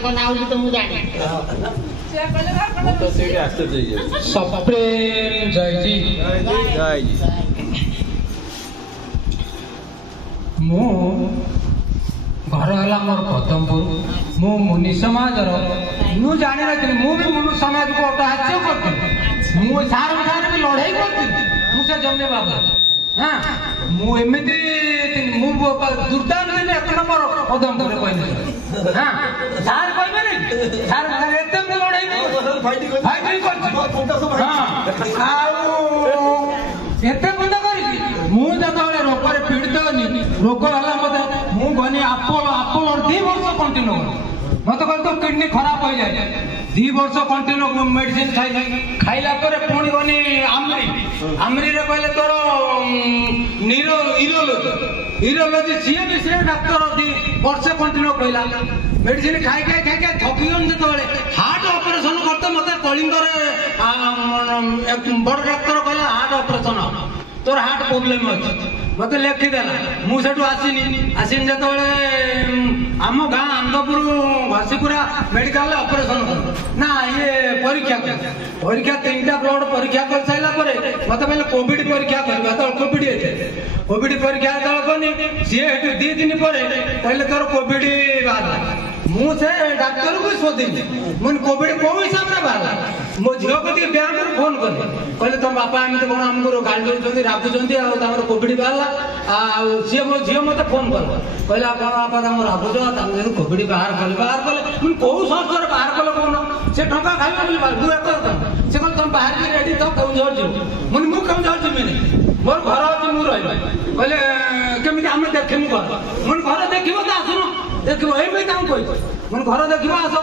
ताको नाउ तो मु जाने तो से आस्ते जाइए सप्रेम जय जी जय जी मु घर है मोर पदमपुर मु मुनि समाज मु जानी रखी मु भी मुनि समाज को अटहास्य करती मु सार भी लड़ाई करती मुझे जमे बाबा हाँ मु एमती दुर्दान दिन एक नंबर पदमपुर कहले हाँ सार कहबे सार एते लड़ाई नहीं फाइटिंग करती हाँ एते बंद करी मु जतबे रोगरे पीड़ित होनी रोग है मत मु गनी आपोलो 2 वर्ष कंटिन्यू मत कह तो किडनी खराब हो जाए 2 वर्ष कंटिन्यू मेडिसिन खाइला पुणी गनी आमरी रे कहले तोर यूरोलॉजी सीए भी से डाक्टर 2 वर्ष कंटिन्यू कहला मेडिसिन खाई थकी गन जो हार्ट ऑपरेशन करते मत कलिंगर बड़ डाक्तर कहला हार्ट ऑपरेशन तोर हार्ट प्रॉब्लम अच्छे मत लिखिदेला मुझे आसीन जो आम गाँ आंदपुर घसीपुरा मेडिकल ऑपरेशन ना ये परीक्षा 3टा ब्लड परीक्षा कर सारा मत पहले कोविड परीक्षा करवा कोविड परीक्षा कनी सी 2 दिन पर पहले तोर कोविड बाहर मुझे डाक्तर को शोधिली मुझे कोविड कौ हिसाब से बाहर मो झील को बैंक फोन कले कहले तुम बापा एमती कौन आमको गाड़ी दौरान रागुंट कोविड बाहर सी मो झील मत फोन कल कहला कौन बापा तुम रागुच कोविड बाहर कले मुझे कौ सर्चर बाहर कल कौन से टका खाइबा से कह तुम बाहर भी रेडी तो केउझर जीव मुझे मुझे केउझर जीवी मोर घर अच्छे मुझे कहले केमी आम देखमु घर मुझे घर देख तो आसुन देख कही मुझे घर देख आस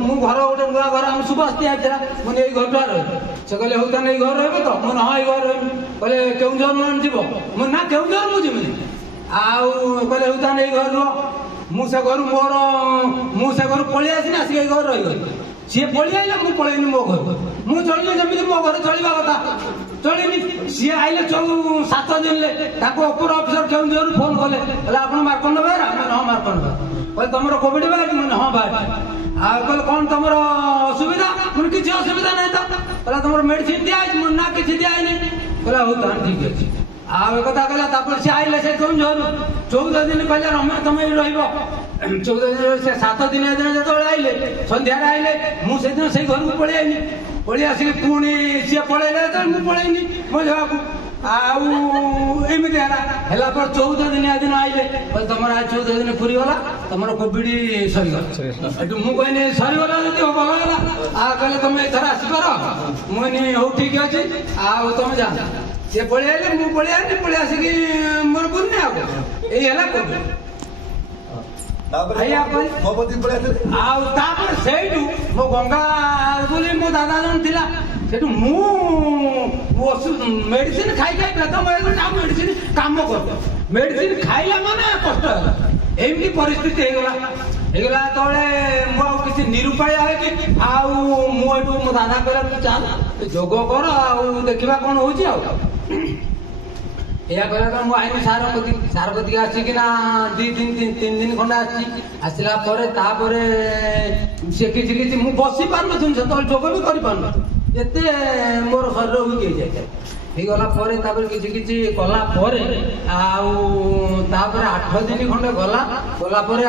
मु घर गोटे नुआ घर आम शुभ आसती आईला मुझे यही घर रही से कहले हूँ ताने घर रही तो मुझे हाँ ये घर रही कहले केउझर न जीव मुझे ना केउझर मुझे आउ कहले हूँ ताने घर रुह मुझे घर मोर मुझे घर पलि आसनी आसिक घर रही सी पलि आइला मुझे पलैनी मो घर मुझे चलिए जमी मो घर चलवा कथा चलिनी सी आइले 7 दिन ऊपर अफिसर केउझर फोन कले आप मार्कंड बाहर हाँ मार्कंड बाहर तुम कोविड बाहर मैंने हाँ बाहर कहले कौन तुम असुविधा मुझे किसी असुविधा नहीं था कहला तुम मेडिसिन दिखाई मुझे ना किसी दिखाई कहला हूँ तान ठीक अच्छे आउ एक कहला सी आइले से केउझर 14 दिन कहले रमे तुम ये रही 14 दिन से 7 दिन जो आइले सन्धार आइले मुझे से घर को पलि आईनी पलि आसिक पुणी सी पलैले मुझे पलैनी मो जगह एमती है 14 दिन दिन आइले तुम आज 14 दिन पूरी गला तुम कोविड सरीगला मुझे सरीगला जो भलगला कहले तुम एथर आसपार मुझे हूँ ठीक अच्छे आउ तुम जा सी पलि आइले मुझे पलि आनी पलि आसिक मोर बुनी आला कोविड मो गंगा बोली मो दादा जन थिला सेठू मेडिसिन खाई मेडिसिन काम कर मेडिसिन खाइला माने कष्ट एमती परिस्थिति होगला तले किसी निरुपाय है मो दादा कहला चल जोग कर देखा कौन हो या कहला मुझे सार कति आसिकिना 2-3 दिन खंडे आसला सी किसी मुझे बसी पार नी से जोग भी कर एते मोर शरीर वीक होगला किसी कला 8 दिन खंडे गला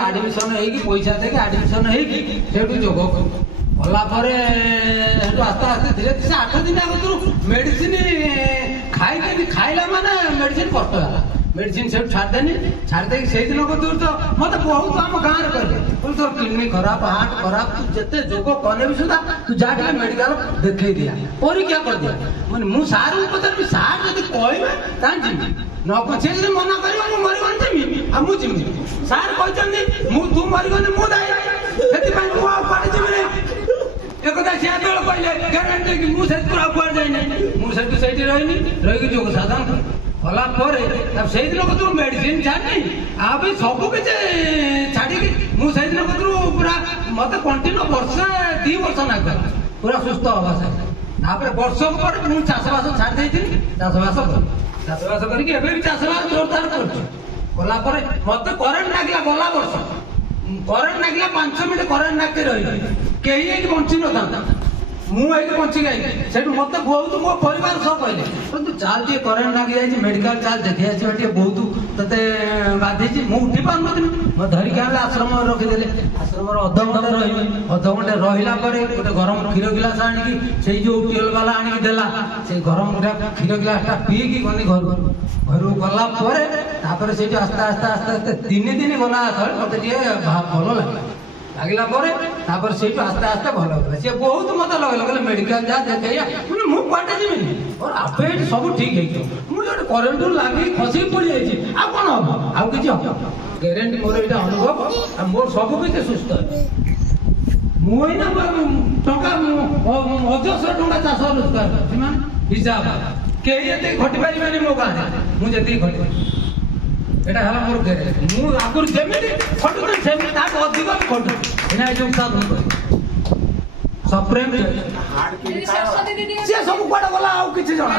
आडमिशन पैसा देखे आडमिशन होगी जोग गला आस्ते आस्ते धीरे धीरे 8 दिन आगे मेडिसिन खाइला माने मेडिसिन कष्ट है मेडिसिन से छाड़देनी छाड़दे से दिन को दूर तो मत बहुत आम गाँव में कहले तोर किडनी खराब हार्ट खराब तू जिते जोग कने भी सुधा तू जाके मेडिकल देखे दिया परीक्षा कर दिया मैंने मु सार पचार सार जब कहे न पचे मना कर मरीगन जीवी आ मुझे सार कहते तू मरीगने मु दायी से एक कहले ग्यारंटी मुझे कुआर जाए मुझे रही रही जोग साधन कला से दिन कतु मेडिसिन छाड़ी आ सब किसी छाड़ी मुझे दिन कतु पूरा मत कंटिन्यू वर्षे 2 वर्ष नाग पूरा सुस्थ हवा से वर्ष पर मुझे चाषबास छाड़ी चाषबास चाषबास करके चाषबास जोरदार कर मत करेन्ट लागला गला वर्ष करेन्ट नागिला 5 मिनिट करेन्ट नागि रही कहीं एठी बंची न मु बंची गई से मत बहुत मो परिवार सब कहले चाल टे करेन्ट नागि जाए मेडिकल चाल देखी आस बहुत ते बाधी मुझे उठी पार मैं धरिक आश्रम रखीदे आश्रम अधघंटे रही अधघंटे रहा गोटे गरम क्षीर गिलास आणिकी से जो ट्यूबवेल वाला आणिकी देला से गरम क्षीर गिलासटा पीकी गली घर गला से आस्ते आस्ते आस्ते आस्ते 3 दिन गला मत भल लगे लगे से आस्ते आस्ते भल हो सी बहुत मत लगे मेडिकल जा देखा मुझे कटे जी और आपे सब ठीक है मुझे करेन्ट लगे खसिक पड़ जाइए आ कौन हम आउ कि गारंटी मोर ये अनुभव मोर सब किसी सुस्थ मुझे टका अजस्र टका चाष रोजगार हिसाब कहीं घटी पारे मो गाँव मुझे घटी এটা হলো মোর গ্যারেন্টি মু আগুর যেমিতি ফটুতে সেমিতি তার অধিক ফটু এনা এই যোগতা সপ্রেম সে সব কোড়া গলা আউ কিছু জনা